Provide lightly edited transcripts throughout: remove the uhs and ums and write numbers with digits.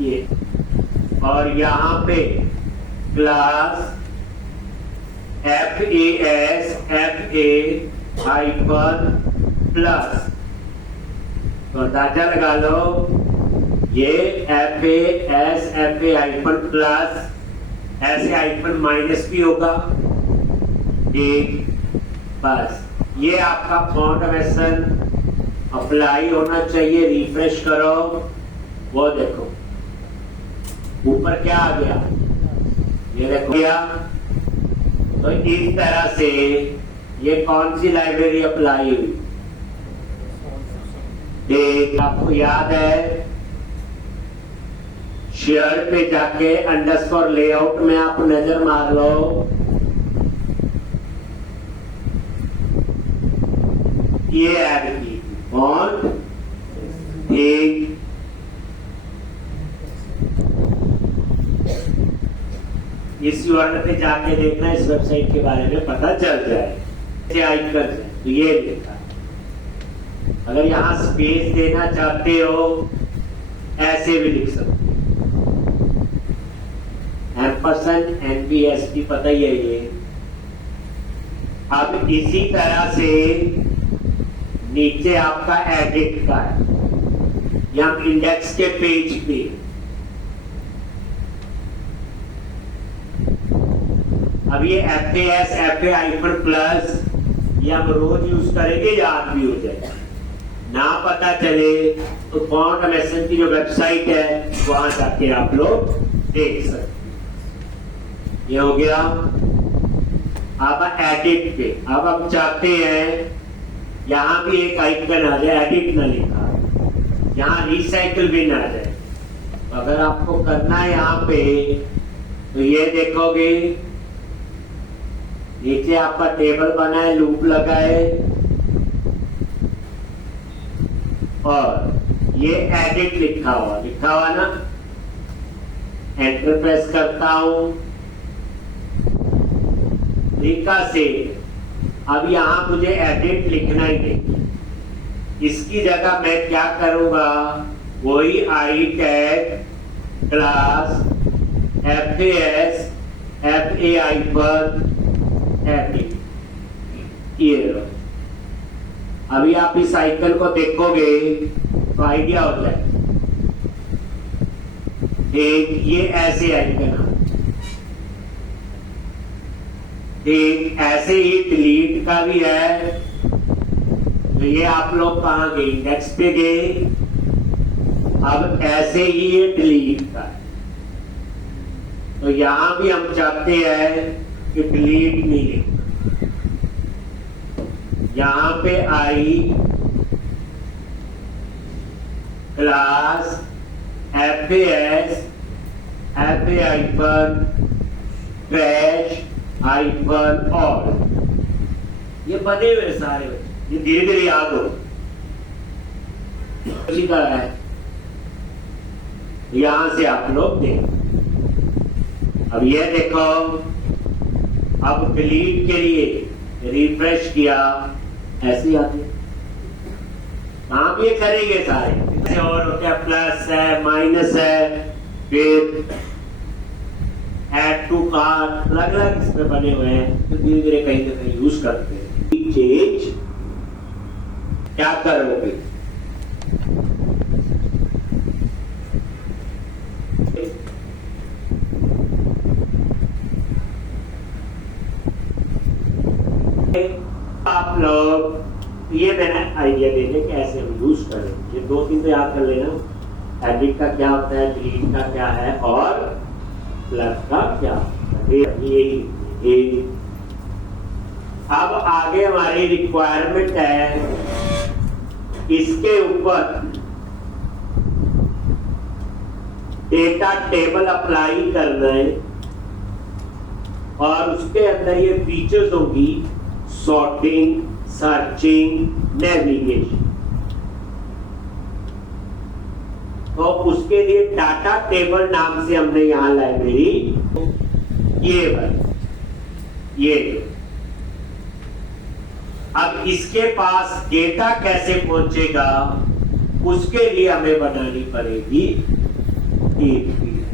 ये, और यहाँ पे class FAS FA hyphen plus, तो अंदाजा लगा लो ये FAS FA हाइफन प्लस, ऐसे हाइफन माइनस भी होगा एक, बस ये आपका फॉन्ट अप्लाई होना चाहिए। रिफ्रेश करो, वो देखो ऊपर क्या आ गया, ये देखो गया। तो इस तरह से ये कौन सी लाइब्रेरी अप्लाई हुई, एक आपको याद है शेयर पे जाके अंडरस्कोर लेआउट में आप नजर मार लो, ये ऐड की फॉन्ट एक, इस यूआरएल पे जाके देखना, इस वेबसाइट के बारे में पता चल जाए आइकन है, तो ये लिखा। अगर यहां स्पेस देना चाहते हो ऐसे भी लिख सकते हो, एम्परसेंड NBSP, पता ही है ये। अब इसी तरह से नीचे आपका एडिट का है, यहाँ इंडेक्स के पेज पे अब ये FAS FA हाइफन प्लस ये हम रोज यूज करेंगे, याद भी हो जाए, ना पता चले तो फॉन्ट MSN की जो वेबसाइट है वहां जाके आप लोग देख सकते। ये हो गया। अब एडिट पे, अब हम चाहते हैं यहाँ भी एक आइकन आ जाए, एडिट ना लिखा, यहाँ रिसाइकिल भी ना आ जाए। अगर आपको करना है यहाँ पे, तो ये देखोगे नीचे आपका टेबल बना है, लूप लगा है, और ये एडिट लिखा हुआ ना, एंटर प्रेस करता हूं, लिखा से। अब यहां मुझे एडिट लिखना ही नहीं, इसकी जगह मैं क्या करूंगा, वही I tag class FAS FA hyphen ये। अभी आप इस आइकन को देखोगे तो आइडिया हो जाए, एक ये ऐसे आइकन, एक ऐसे ही डिलीट का भी है। तो ये आप लोग कहां गए, इंडेक्स पे गए, अब ऐसे ही ये डिलीट का है। तो यहां भी हम चाहते हैं कि डिलीट नहीं लिखना, यहां पे I class FAS FA hyphen trash hyphen all, ये बने हुए सारे, ये धीरे धीरे याद हो लिखा है। यहां से आप लोग देख, अब ये देखो, अब डिलीट के लिए रिफ्रेश किया, ऐसे आते आप ये करेंगे सारे, और होते हैं प्लस है, माइनस है, फिर ऐड टू कार्ट, अलग अलग इसमें बने हुए हैं, तो धीरे धीरे कहीं ना कहीं यूज करते हैं। चेंज क्या करोगे, आप लोग ये मैंने आइडिया देने के ऐसे हम यूज करें, ये दो चीजें याद कर लेना, एडिट का क्या होता है, डिलीट का क्या है, और प्लस का क्या होता है, ये। अब आगे हमारी रिक्वायरमेंट है, इसके ऊपर डेटा टेबल अप्लाई करना है, और उसके अंदर ये फीचर्स होगी, सॉर्टिंग, सर्चिंग, नेविगेशन। तो उसके लिए डाटा टेबल नाम से हमने यहां लाइब्रेरी ये अब इसके पास डेटा कैसे पहुंचेगा, उसके लिए हमें बनानी पड़ेगी API।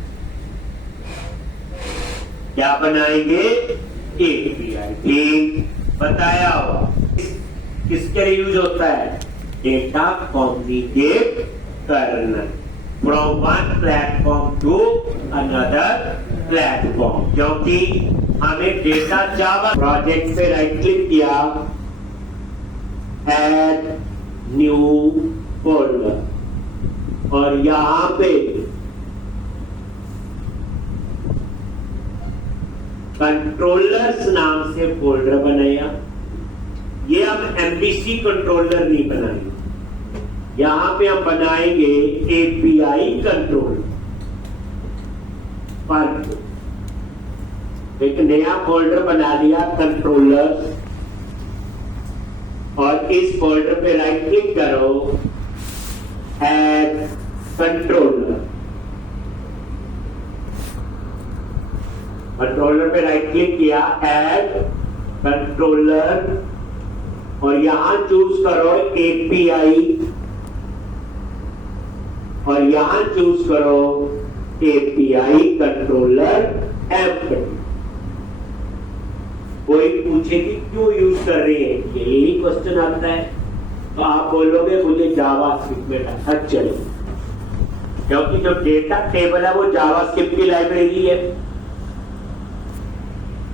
क्या बनाएंगे? API। ठीक बताया हो। किसके लिए यूज होता है? डेटा कम्युनिकेट करना from one platform to another platform. क्योंकि हमें डेटा जावा प्रोजेक्ट पे राइट क्लिक किया, ऐड न्यू फोल्डर, और यहां पे कंट्रोलर्स नाम से फोल्डर बनाया। ये हम एमबीसी कंट्रोलर नहीं बनाएंगे, यहां पे हम बनाएंगे एपीआई कंट्रोल पर। एक नया फोल्डर बना लिया कंट्रोलर, और इस फोल्डर पे राइट क्लिक करो, ऐड कंट्रोलर। कंट्रोलर पे राइट क्लिक किया, ऐड कंट्रोलर, और यहां चूज करो एपीआई, और यहां चूज करो एपीआई कंट्रोलर एम्प्टी। कोई पूछे कि क्यों यूज कर रहे हैं, यही क्वेश्चन आता है, तो आप बोलोगे मुझे जावास्क्रिप्ट में रखा चलो, क्योंकि जो डेटा टेबल है वो जावास्क्रिप्ट की लाइब्रेरी है,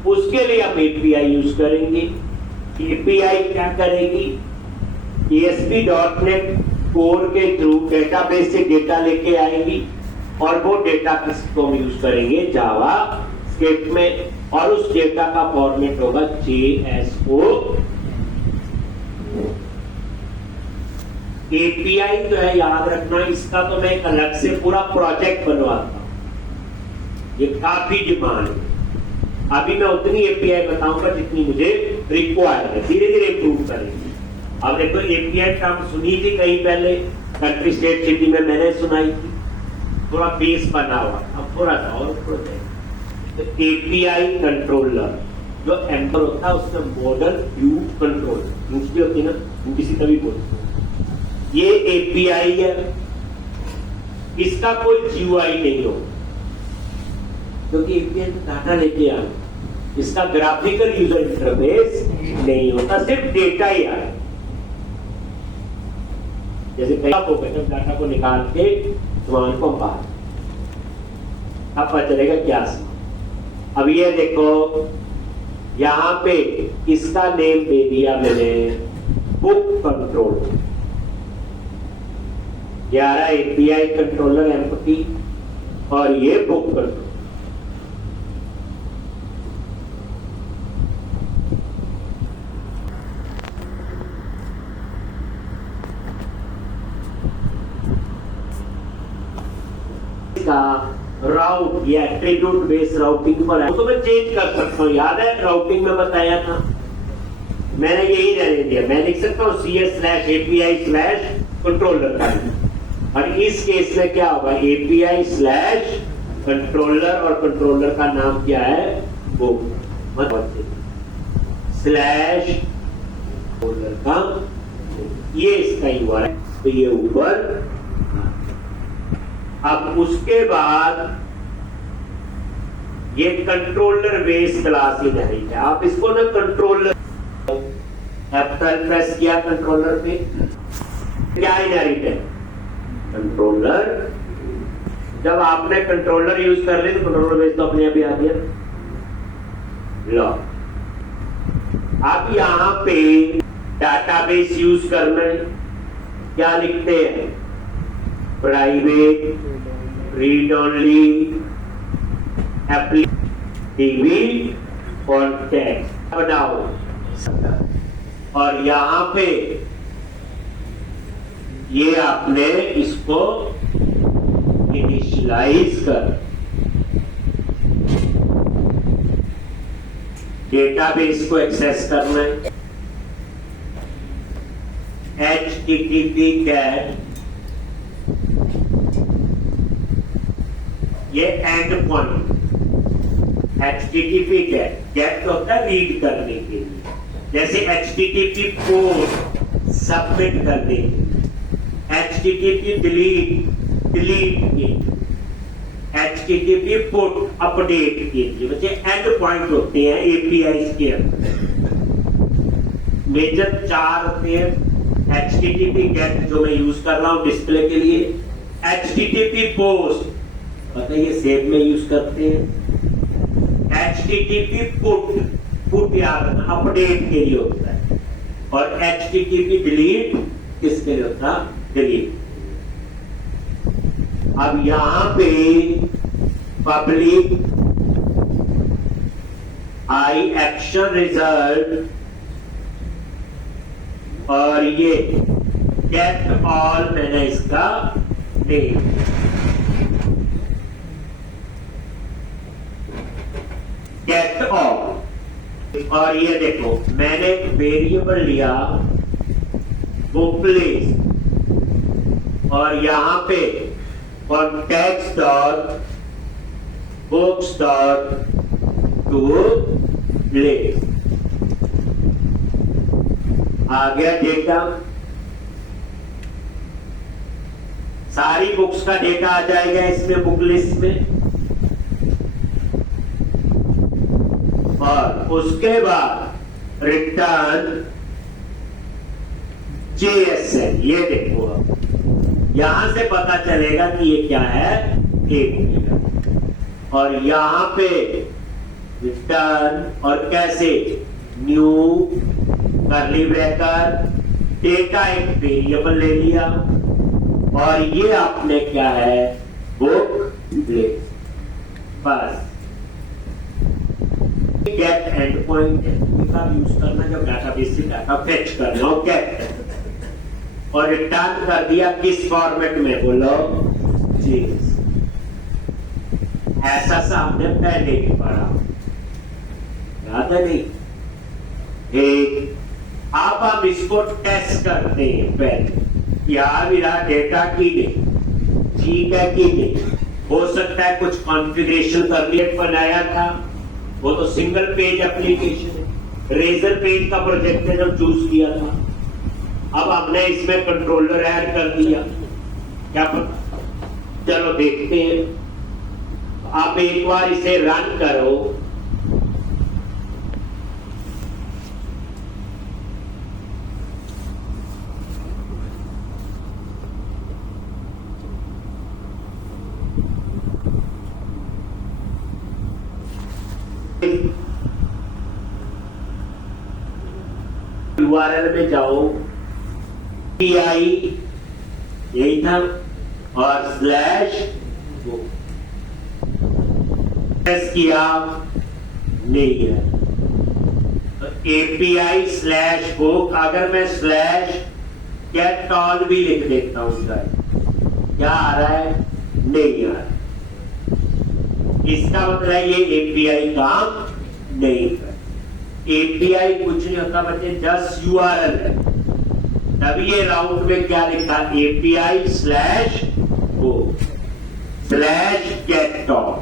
उसके लिए हम एपीआई यूज करेंगे। एपीआई क्या करेगी? ASP.NET कोर के थ्रू डेटाबेस से डेटा लेके आएंगी, और वो डेटा किसको हम यूज करेंगे? जावा स्क्रिप्ट में, और उस डेटा का फॉर्मेट होगा JSO। एपीआई जो है याद रखना, इसका तो मैं एक अलग से पूरा प्रोजेक्ट बनवाता हूं, ये काफी डिमांड है। अभी मैं उतनी एपीआई बताऊंगा जितनी मुझे रिक्वायर्ड है, धीरे धीरे इंप्रूव करेंगे। अब देखो एपीआई टर्म सुनी थी कहीं पहले, कंट्री स्टेट सिटी में मैंने सुनाई थी, थोड़ा बेस बना हुआ, अब थोड़ा सा और प्रोजेक्ट। तो एपीआई कंट्रोलर जो एंटर होता है उसमें मॉडल व्यू कंट्रोलर उसकी होती है ना, किसी का भी बोलते हैं। ये एपीआई है, इसका कोई जीयूआई नहीं हो, क्योंकि एपीआई में डाटा लेके आए, इसका ग्राफिकल यूजर इंटरफेस नहीं होता, सिर्फ डेटा ही आए। जैसे डाटा को निकाल के मान को बाहर, अब पता चलेगा क्या सी। अब ये देखो यहां पे इसका नेम दे दिया मैंने book control, 11 API controller empty, और ये बुक कंट्रोल। राउट या एट्रीब्यूट बेस्ड राउटिंग पर है, तो मैं चेंज कर सकता हूं। याद है राउटिंग में बताया था, मैंने यही रहने दिया। मैं लिख सकता हूं CS/API/कंट्रोलर का, और इस केस में क्या होगा? API/कंट्रोलर, और कंट्रोलर का नाम क्या है? वो स्लैश कंट्रोलर का, ये इसका URL, तो ये ऊपर। अब उसके बाद ये कंट्रोलर बेस क्लास ही नहीं है, आप इसको ना कंट्रोलर F12 प्रेस किया कंट्रोलर पे, क्या इनहेरिट है? कंट्रोलर। जब आपने कंट्रोलर यूज कर लिया तो कंट्रोलर बेस तो अपने आप ही आ गया। लो अब यहां पे डाटाबेस यूज करना है, क्या लिखते हैं? Private read only application context बनाओ, और यहां पे ये आपने इसको इनिशियलाइज कर, डेटाबेस को एक्सेस करना है। HTTP GET, ये एंड पॉइंट। HTTP GET होता है रीड करने के लिए, जैसे HTTP पोर्ट सबमिट करने के लिए, HTTP डिलीट के लिए, HTTP पुट अपडेट कीजिए। बच्चे एंड पॉइंट होते हैं एपीआई के अंदर, मेजर 4 होते हैं। HTTP गेट जो मैं यूज कर रहा हूं डिस्प्ले के लिए, HTTP पोस्ट पता है ये सेव में यूज करते हैं। HTTP पुट याद रखना अपडेट के लिए होता है, और HTTP डिलीट किसके लिए होता है? डिलीट। अब यहां पे पब्लिक आई एक्शन रिजल्ट, और ये गेट ऑल मैंने इसका नेम, गेट ऑल। और ये देखो मैंने एक वेरिएबल लिया वो प्लेस, और यहां पे context dot books dot to place आ गया डेटा, सारी बुक्स का डेटा आ जाएगा इसमें बुक लिस्ट में। और उसके बाद रिटर्न JSN, ये देखो अब यहां से पता चलेगा कि ये क्या है, एक। और यहां पे रिटर्न और कैसे न्यू करली ब्रैकेट, डेटा एक वेरिएबल ले लिया, और ये आपने क्या है बुक प्लेस। बस गेट एंड पॉइंट यूज करना जब डाटाबेस से डाटा फेच करना हो, गेट, और रिटर्न कर दिया किस फॉर्मेट में, बोलो चीज। ऐसा सा हमने पहले भी पढ़ा, याद है नहीं? एक अब हम इसको टेस्ट करते हैं पहले, यार मेरा डेटा की नहीं, ठीक है कि नहीं। हो सकता है कुछ कॉन्फ़िगरेशन करके बनाया था, वो तो सिंगल पेज एप्लीकेशन है, रेजर पेज का प्रोजेक्ट है जब चूज किया था। अब हमने इसमें कंट्रोलर ऐड कर दिया, क्या पता, चलो देखते हैं। आप एक बार इसे रन करो, URL में जाओ, PI यही था, और स्लैश किया नहीं है, तो API स्लैश बुक। अगर मैं स्लैश गेट ऑल भी लिख देता हूं, क्या आ रहा है? नहीं आ रहा। इसका मतलब है ये API काम नहीं कर। API कुछ नहीं होता बच्चे, जस्ट URL है। तभी ये राउट में क्या लिखा, API स्लैश गेट ऑल।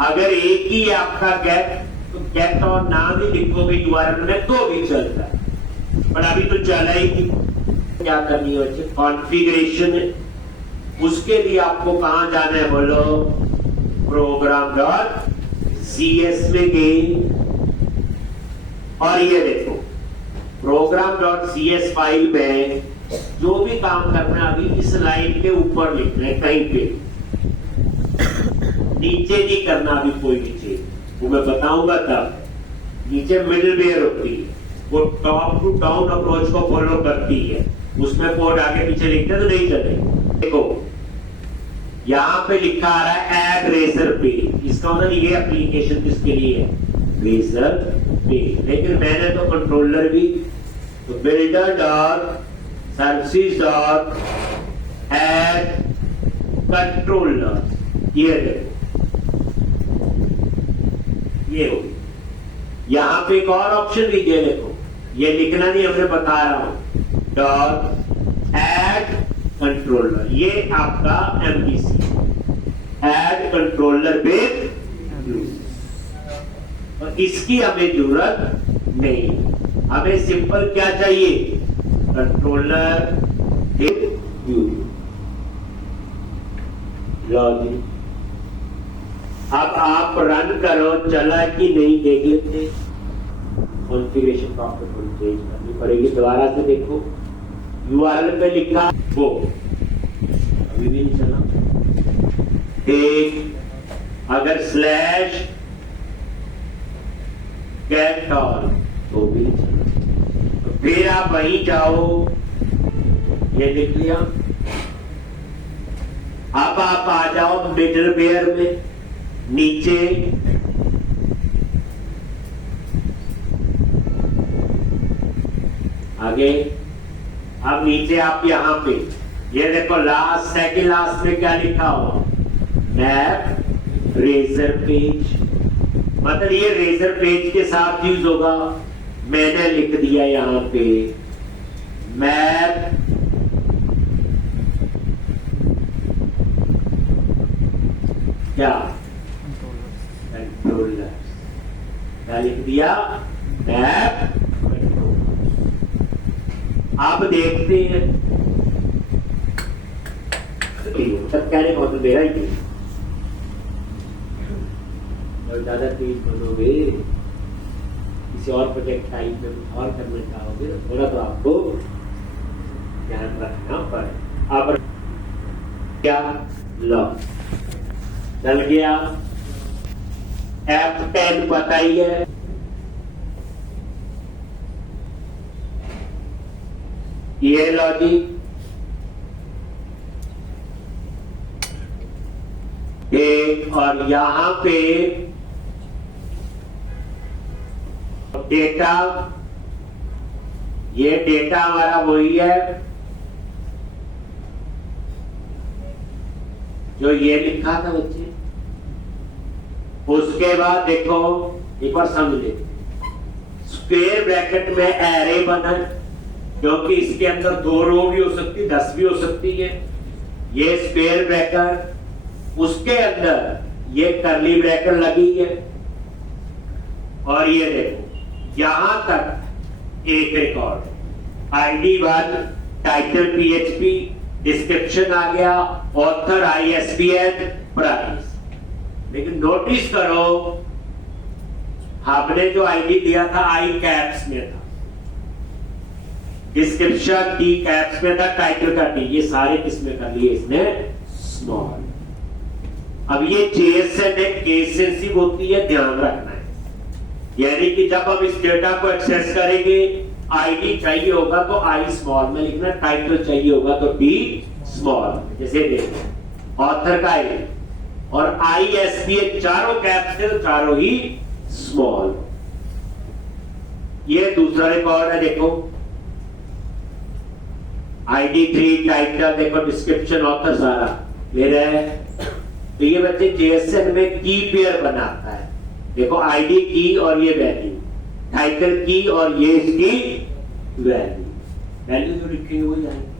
अगर एक ही आपका गेट, तो गेट ऑल नाम ही लिखोगे URL में तो भी चलता है, पर अभी तो चला ही नहीं। क्या करनी है बच्चे? कॉन्फ़िगरेशन है, उसके लिए आपको कहां जाना है, बोलो program.cs में गए, और ये देखो program.cs फाइल में जो भी काम करना है अभी इस लाइन के ऊपर लिखना है, कहीं पे नीचे नहीं करना अभी कोई भी चीज, वो मैं बताऊंगा तब। नीचे मिडलवेयर होती है, वो टॉप टू डाउन अप्रोच को फॉलो करती है, उसमें कोड आगे पीछे लिखते तो नहीं चले। देखो यहां पे लिखा आ रहा है ऐड रेजर पेज, इसका मतलब ये एप्लीकेशन किसके लिए है, रेजर पेज। लेकिन मैंने तो कंट्रोलर भी, तो builder dot services dot add controller, ये देखो ये हो। यहां पे एक और ऑप्शन भी दिया, देखो ये लिखना नहीं, हमने बता रहा हूं, डॉट ऐड कंट्रोलर, ये आपका MVC ऐड कंट्रोलर विद, और इसकी हमें जरूरत नहीं, हमें सिंपल क्या चाहिए, कंट्रोलर विद लॉगिन। अब आप रन करो, चला कि नहीं देख लेते। कॉन्फ़िगरेशन को आपको थोड़ी चेंज करनी पड़ेगी। दोबारा से देखो, URL पे लिखा वो अभी भी नहीं चला। एक अगर स्लैश गेट ऑल तो भी नहीं चला। तो फिर आप वहीं जाओ, ये लिख लिया। अब आप आ जाओ मिडलवेयर में, नीचे आगे। अब नीचे आप यहां पे ये देखो, लास्ट सेकंड लास्ट में क्या लिखा हुआ, मैप रेजर पेज। मतलब ये रेजर पेज के साथ यूज होगा। मैंने लिख दिया यहां पे मैप क्या कंट्रोलर, क्या लिख दिया, मैप कंट्रोलर। आप देखते हैं सब कहने का मतलब मेरा ही और ज्यादा तेज बनोगे, किसी और प्रोजेक्ट टाइप में कुछ और करना चाहोगे तो थोड़ा तो आपको ध्यान रखना पड़े। अब क्या लो चल गया, F10 पता ही है। ये लॉजिक एक, और यहां पे डेटा, ये डेटा हमारा वही है जो ये लिखा था बच्चे। उसके बाद देखो एक बार समझ ले, स्क्वायर ब्रैकेट में एरे बना, क्योंकि इसके अंदर 2 रो भी हो सकती, 10 भी हो सकती है। ये स्क्वायर ब्रैकेट, उसके अंदर ये करली ब्रैकेट लगी है, और ये देखो यहां तक एक record, ID1, title PHP, description आ गया, ऑथर ISBN, प्राइस। लेकिन नोटिस करो, हमने जो आईडी दिया था आई कैप्स में था, डिस्क्रिप्शन टी कैप्स में था, टाइटल का टी, ये सारे किसमें कर लिए इसने, स्मॉल। अब ये JSN एक केस सेंसिटिव होती है, ध्यान रखना है। यानी कि जब हम इस डेटा को एक्सेस करेंगे, आईडी चाहिए होगा तो आई स्मॉल में लिखना, टाइटल चाहिए होगा तो टी स्मॉल। जैसे देखो ऑथर का है और ISBN चारों कैप्स थे तो चारों ही स्मॉल। ये दूसरा रिकॉर्ड है, देखो ID3, टाइटल देखो, डिस्क्रिप्शन, ऑथर सारा मेरा है। तो ये बच्चे JSN में की पेयर बनाता है। देखो आईडी की और ये वैल्यू, टाइटल की और ये इसकी वैल्यू जो लिखेंगे वही आएगी।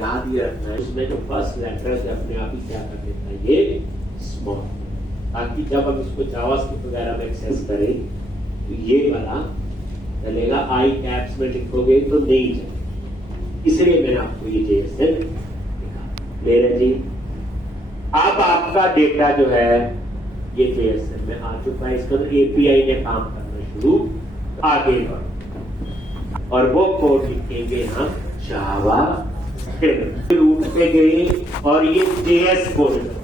याद ये रखना है, इसमें जो फर्स्ट लेटर है अपने आप ही क्या कर देता है, ये स्मॉल, ताकि जब हम इसको जावास्क्रिप्ट वगैरह में एक्सेस करें तो ये वाला चलेगा। आई कैप्स में लिखोगे तो नहीं चलेगा, इसलिए मैंने आपको ये JSN लिखा। मेरे जी अब आपका डेटा जो है ये JSN में आ चुका है, इसका तो API ने काम करना शुरू आगे बढ़, और वो कोड लिखेंगे हम जावा रूट पे गए और ये JS फोल्डर,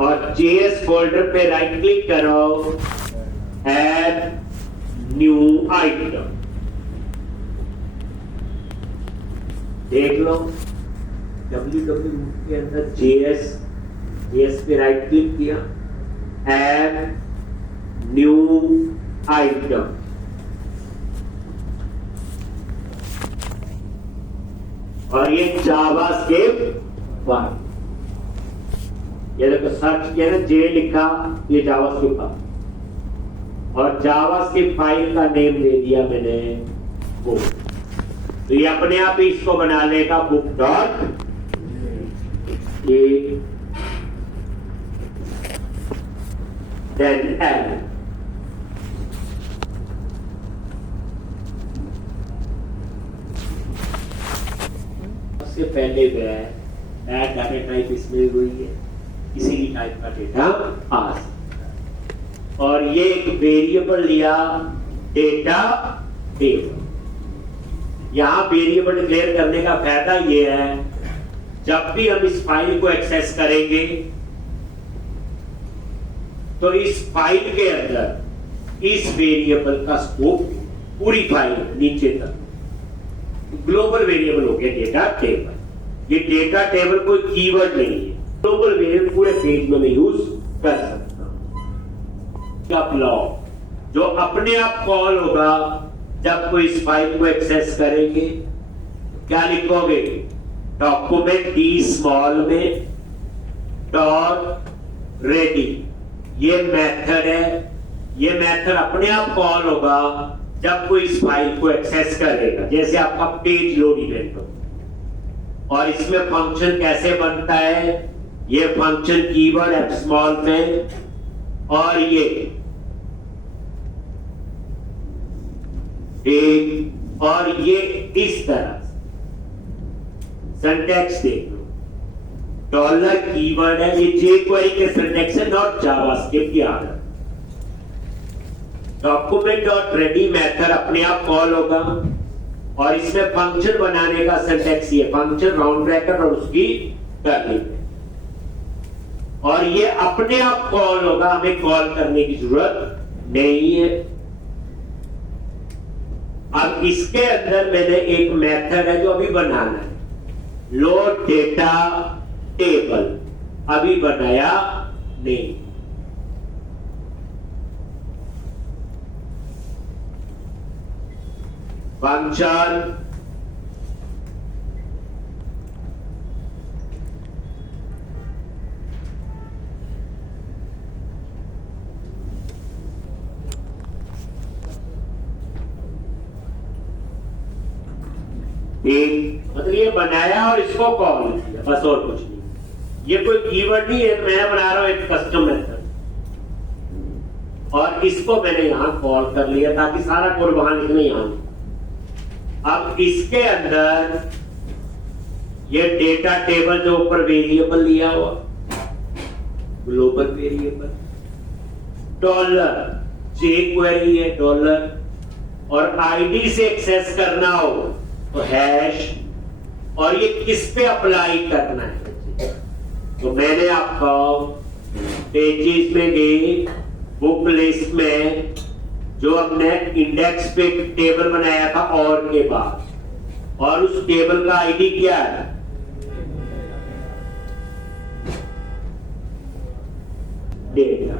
और JS फोल्डर पे राइट क्लिक करो, ऐड न्यू आइटम, देख लो www रूट के अंदर JS पे राइट क्लिक किया, ऐड न्यू आइटम, और ये जावास्क्रिप्ट फाइल, ये देखो सर्च किया ना, J लिखा, ये जावास्क्रिप्ट फाइल, और जावास्क्रिप्ट फाइल का नेम दे दिया मैंने वो। तो ये अपने आप ही इसको बना लेगा book dot A then L. सबसे पहले मैं ऐड डाटा टाइप इसमें हुई है, किसी भी टाइप का डेटा आ सकता है। और ये एक वेरिएबल लिया डेटा टेबल। यहां वेरिएबल डिक्लेयर करने का फायदा ये है, जब भी हम इस फाइल को एक्सेस करेंगे तो इस फाइल के अंदर इस वेरिएबल का स्कोप पूरी फाइल नीचे तक ग्लोबल वेरिएबल हो गया डेटा टेबल। ये डेटा टेबल कोई कीवर्ड नहीं है, ग्लोबल वेरिएबल पूरे पेज में मैं यूज कर सकता हूं। ब्लॉक जो अपने आप कॉल होगा जब कोई इस फाइल को एक्सेस करेंगे, क्या लिखोगे? डॉक्यूमेंट डी स्मॉल में डॉट रेडी, ये मेथड है। ये मेथड अपने आप कॉल होगा जब कोई इस फाइल को एक्सेस करेगा, जैसे आपका पेज लोड इवेंट हो। और इसमें फंक्शन कैसे बनता है? ये फंक्शन कीवर्ड एफ स्मॉल में, और ये एक, और ये इस तरह सिंटैक्स देख लो। डॉलर कीवर्ड है, ये jQuery के सिंटैक्स है, नॉट जावास्क्रिप्ट की आदत। डॉक्यूमेंट डॉट रेडी मेथड अपने आप कॉल होगा, और इसमें फंक्शन बनाने का सिंटैक्स ये फंक्शन राउंड ब्रैकेट और उसकी कर्ली ब्रैकेट, और ये अपने आप कॉल होगा, हमें कॉल करने की जरूरत नहीं है। अब इसके अंदर मैंने एक मेथड है जो अभी बनाना है, लोड डेटा टेबल, अभी बनाया नहीं। फंक्शन मतलब ये बनाया और इसको कॉल किया, बस और कुछ नहीं। ये कोई कीवर्ड नहीं है, मैं बना रहा हूं एक कस्टम मेथड, और इसको मैंने यहां कॉल कर लिया ताकि सारा कोड वहां लिखना यहां। अब इसके अंदर ये डेटा टेबल जो ऊपर वेरिएबल लिया हुआ ग्लोबल वेरिएबल, डॉलर jQuery है डॉलर, और आईडी से एक्सेस करना हो तो हैश, और ये किस पे अप्लाई करना है। तो मैंने आपको पेजेस में गई बुक लिस्ट में जो हमने इंडेक्स पे टेबल बनाया था और के बाद, और उस टेबल का आईडी क्या है? डेटा।